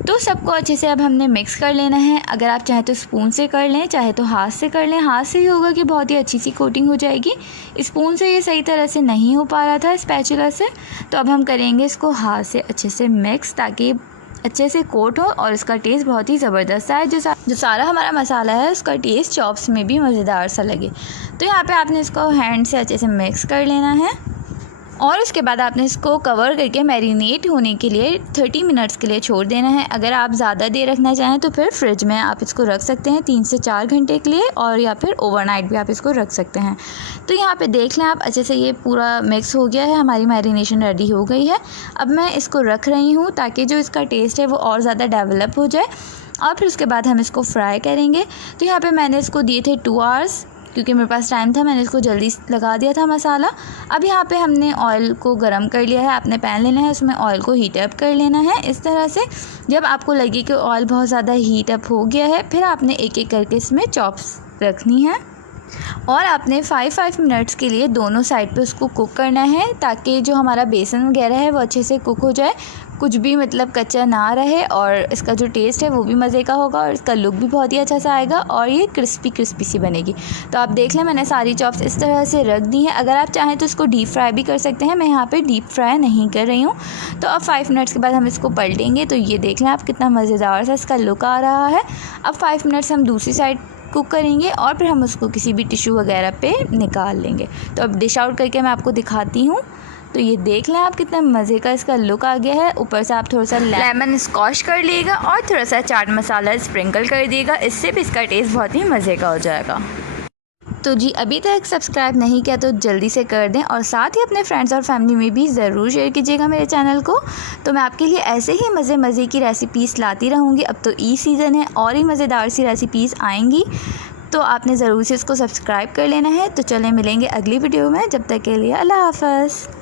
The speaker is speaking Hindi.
तो सबको अच्छे से अब हमने मिक्स कर लेना है। अगर आप चाहें तो स्पून से कर लें, चाहे तो हाथ से कर लें। हाथ से ही होगा कि बहुत ही अच्छी सी कोटिंग हो जाएगी। स्पून से ये सही तरह से नहीं हो पा रहा था स्पैचुला से, तो अब हम करेंगे इसको हाथ से अच्छे से मिक्स, ताकि अच्छे से कोट हो और इसका टेस्ट बहुत ही ज़बरदस्त आए। जो सारा हमारा मसाला है उसका टेस्ट चॉप्स में भी मज़ेदार सा लगे। तो यहाँ पे आपने इसको हैंड से अच्छे से मिक्स कर लेना है और उसके बाद आपने इसको कवर करके मैरिनेट होने के लिए 30 मिनट्स के लिए छोड़ देना है। अगर आप ज़्यादा देर रखना चाहें तो फिर फ्रिज में आप इसको रख सकते हैं 3 से 4 घंटे के लिए, और या फिर ओवरनाइट भी आप इसको रख सकते हैं। तो यहाँ पे देख लें आप, अच्छे से ये पूरा मिक्स हो गया है, हमारी मैरिनेशन रेडी हो गई है। अब मैं इसको रख रही हूँ ताकि जो इसका टेस्ट है वो और ज़्यादा डेवलप हो जाए, और फिर उसके बाद हम इसको फ्राई करेंगे। तो यहाँ पर मैंने इसको दिए थे 2 आवर्स, क्योंकि मेरे पास टाइम था, मैंने इसको जल्दी लगा दिया था मसाला। अब यहाँ पे हमने ऑयल को गरम कर लिया है। आपने पैन लेना है, उसमें ऑयल को हीट अप कर लेना है इस तरह से। जब आपको लगे कि ऑयल बहुत ज़्यादा हीट अप हो गया है, फिर आपने एक एक करके इसमें चॉप्स रखनी है और आपने 5 मिनट्स के लिए दोनों साइड पे उसको कुक करना है, ताकि जो हमारा बेसन वगैरह है वो अच्छे से कुक हो जाए, कुछ भी मतलब कच्चा ना रहे, और इसका जो टेस्ट है वो भी मज़े का होगा और इसका लुक भी बहुत ही अच्छा सा आएगा और ये क्रिस्पी सी बनेगी। तो आप देख लें, मैंने सारी चॉप्स इस तरह से रख दी हैं। अगर आप चाहें तो इसको डीप फ्राई भी कर सकते हैं, मैं यहाँ पे डीप फ्राई नहीं कर रही हूँ। तो अब 5 मिनट्स के बाद हम इसको पलटेंगे। तो ये देख लें आप, कितना मज़ेदार सा इसका लुक आ रहा है। अब 5 मिनट्स हम दूसरी साइड कुक करेंगे और फिर हम उसको किसी भी टिश्यू वगैरह पे निकाल लेंगे। तो अब डिश आउट करके मैं आपको दिखाती हूँ। तो ये देख लें आप, कितना मज़े का इसका लुक आ गया है। ऊपर से आप थोड़ा सा लेमन स्क्वैश कर लीजिएगा और थोड़ा सा चाट मसाला स्प्रिंकल कर दिएगा, इससे भी इसका टेस्ट बहुत ही मज़े का हो जाएगा। तो जी, अभी तक सब्सक्राइब नहीं किया तो जल्दी से कर दें, और साथ ही अपने फ्रेंड्स और फैमिली में भी ज़रूर शेयर कीजिएगा मेरे चैनल को। तो मैं आपके लिए ऐसे ही मज़े की रेसिपीज़ लाती रहूँगी। अब तो ईद सीज़न है और ही मज़ेदार सी रेसिपीज़ आएंगी, तो आपने ज़रूर से इसको सब्सक्राइब कर लेना है। तो चलें, मिलेंगे अगली वीडियो में, जब तक के लिए अल्लाह हाफ़िज़।